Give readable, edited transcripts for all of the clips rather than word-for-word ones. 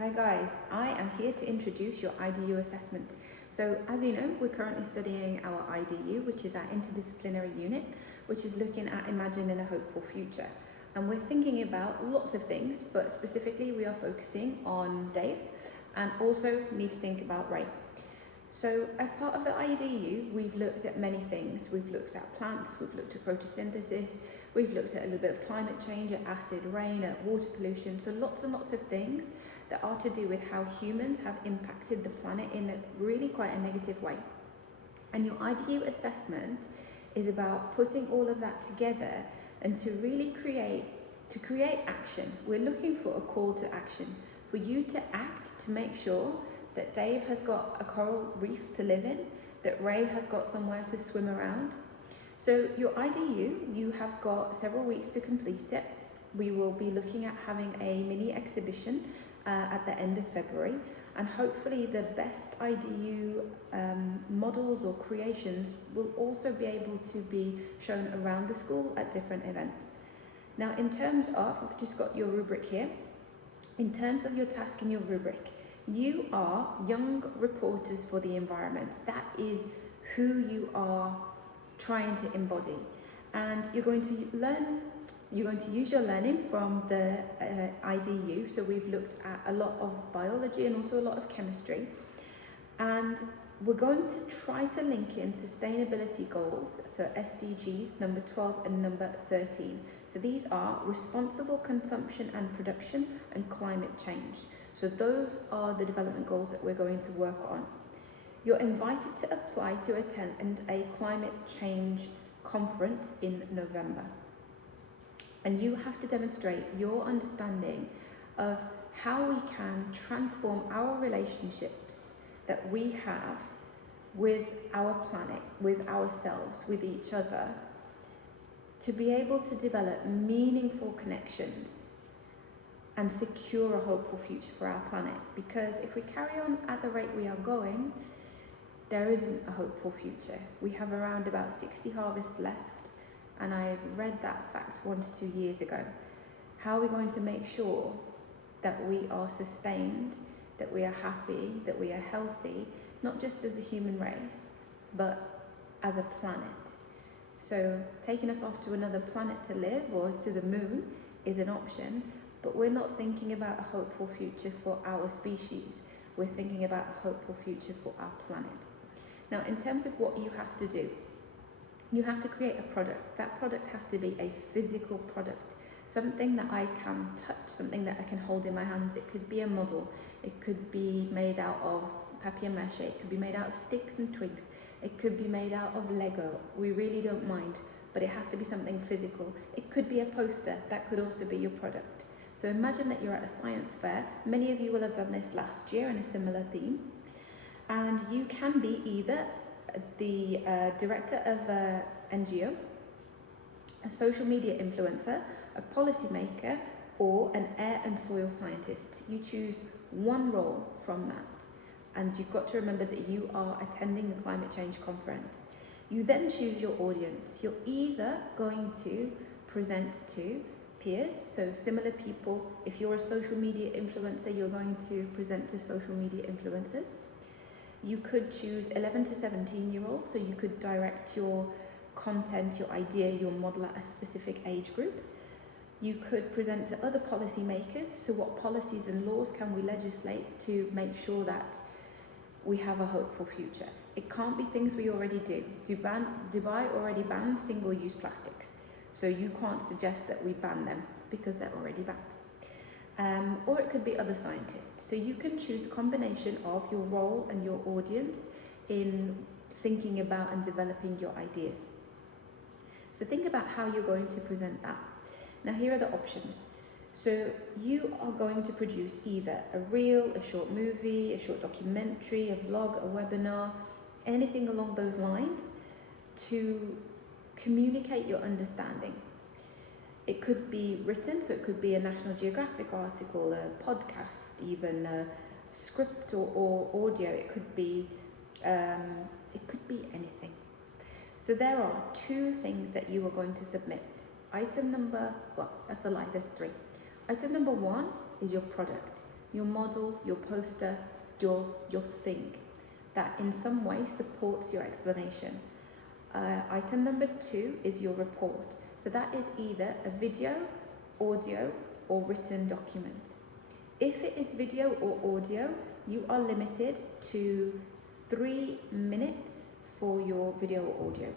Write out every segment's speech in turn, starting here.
Hi guys, I am here to introduce your IDU assessment. So as you know, we're currently studying our IDU, which is our interdisciplinary unit, which is looking at imagining a hopeful future. And we're thinking about lots of things, but specifically we are focusing on Dave and also need to think about Ray. So as part of the IDU, we've looked at many things. We've looked at plants, we've looked at photosynthesis, we've looked at a little bit of climate change, at acid rain, at water pollution. So lots and lots of things that are to do with how humans have impacted the planet in a really quite a negative way. And your IDU assessment is about putting all of that together and to really create action. We're looking for a call to action, for you to act to make sure that Dave has got a coral reef to live in, that Ray has got somewhere to swim around. So your IDU, you have got several weeks to complete it. We will be looking at having a mini exhibition at the end of February, and hopefully the best IDU models or creations will also be able to be shown around the school at different events. Now in terms of, I've just got your rubric here, in terms of your task in your rubric, you are young reporters for the environment. That is who you are trying to embody, and you're going to use your learning from the IDU. So we've looked at a lot of biology and also a lot of chemistry, and we're going to try to link in sustainability goals, so SDGs number 12 and number 13. So these are responsible consumption and production and climate change. So those are the development goals that we're going to work on. You're invited to apply to attend a climate change conference in November. And you have to demonstrate your understanding of how we can transform our relationships that we have with our planet, with ourselves, with each other, to be able to develop meaningful connections and secure a hopeful future for our planet. Because if we carry on at the rate we are going, there isn't a hopeful future. We have around about 60 harvests left, and I've read that fact 1 to 2 years ago. How are we going to make sure that we are sustained, that we are happy, that we are healthy, not just as a human race, but as a planet? So taking us off to another planet to live, or to the moon, is an option, but we're not thinking about a hopeful future for our species. We're thinking about a hopeful future for our planet. Now, in terms of what you have to do, you have to create a product. That product has to be a physical product, something that I can touch, something that I can hold in my hands. It could be a model, it could be made out of papier-mâché, it could be made out of sticks and twigs, it could be made out of Lego. We really don't mind, but it has to be something physical. It could be a poster, that could also be your product. So imagine that you're at a science fair. Many of you will have done this last year in a similar theme, and you can be either the director of an NGO, a social media influencer, a policymaker, or an air and soil scientist. You choose one role from that, and you've got to remember that you are attending the climate change conference. You then choose your audience. You're either going to present to peers, so similar people. If you're a social media influencer, you're going to present to social media influencers. You could choose 11 to 17-year-olds, so you could direct your content, your idea, your model at a specific age group. You could present to other policymakers, so what policies and laws can we legislate to make sure that we have a hopeful future? It can't be things we already do. Dubai already banned single-use plastics, so you can't suggest that we ban them because they're already banned. Or it could be other scientists. So you can choose a combination of your role and your audience in thinking about and developing your ideas. So think about how you're going to present that. Now here are the options. So you are going to produce either a reel, a short movie, a short documentary, a vlog, a webinar, anything along those lines to communicate your understanding. It could be written, so it could be a National Geographic article, a podcast, even a script or audio. It could be anything. So there are 2 things that you are going to submit. Item number, well, that's a lie, there's 3. Item number 1 is your product. your model, your poster, your thing that in some way supports your explanation. Item number 2 is your report. So that is either a video, audio, or written document. If it is video or audio, you are limited to 3 minutes for your video or audio.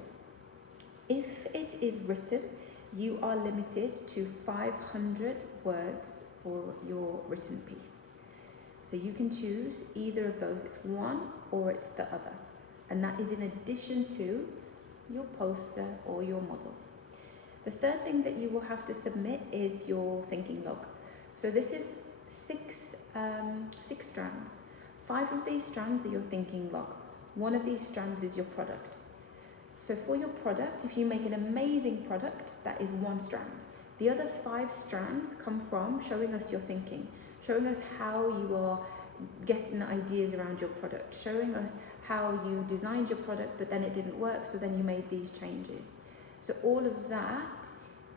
If it is written, you are limited to 500 words for your written piece. So you can choose either of those. It's one or it's the other. And that is in addition to your poster or your model. The third thing that you will have to submit is your thinking log. So this is six strands. 5 of these strands are your thinking log. 1 of these strands is your product. So for your product, if you make an amazing product, that is 1 strand. The other 5 strands come from showing us your thinking, showing us how you are getting the ideas around your product, showing us how you designed your product, but then it didn't work, so then you made these changes. So all of that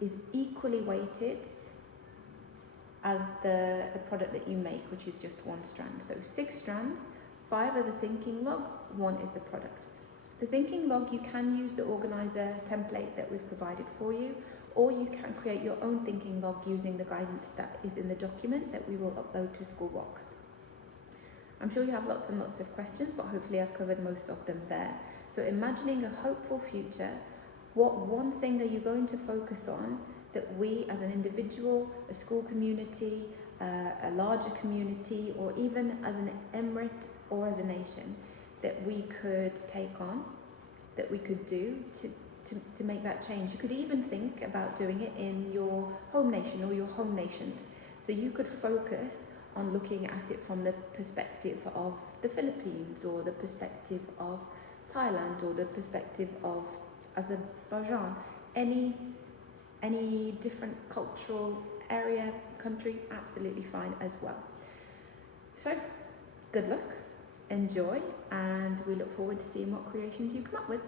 is equally weighted as the product that you make, which is just 1 strand. So 6 strands, 5 are the thinking log, 1 is the product. The thinking log, you can use the organizer template that we've provided for you, or you can create your own thinking log using the guidance that is in the document that we will upload to Schoolbox. I'm sure you have lots and lots of questions, but hopefully I've covered most of them there. So imagining a hopeful future, what one thing are you going to focus on that we as an individual, a school community, a larger community, or even as an emirate or as a nation, that we could take on, that we could do to make that change? You could even think about doing it in your home nation or your home nations. So you could focus on looking at it from the perspective of the Philippines, or the perspective of Thailand, or the perspective of Azerbaijan, any different cultural area, country, absolutely fine as well. So good luck, enjoy, and we look forward to seeing what creations you come up with.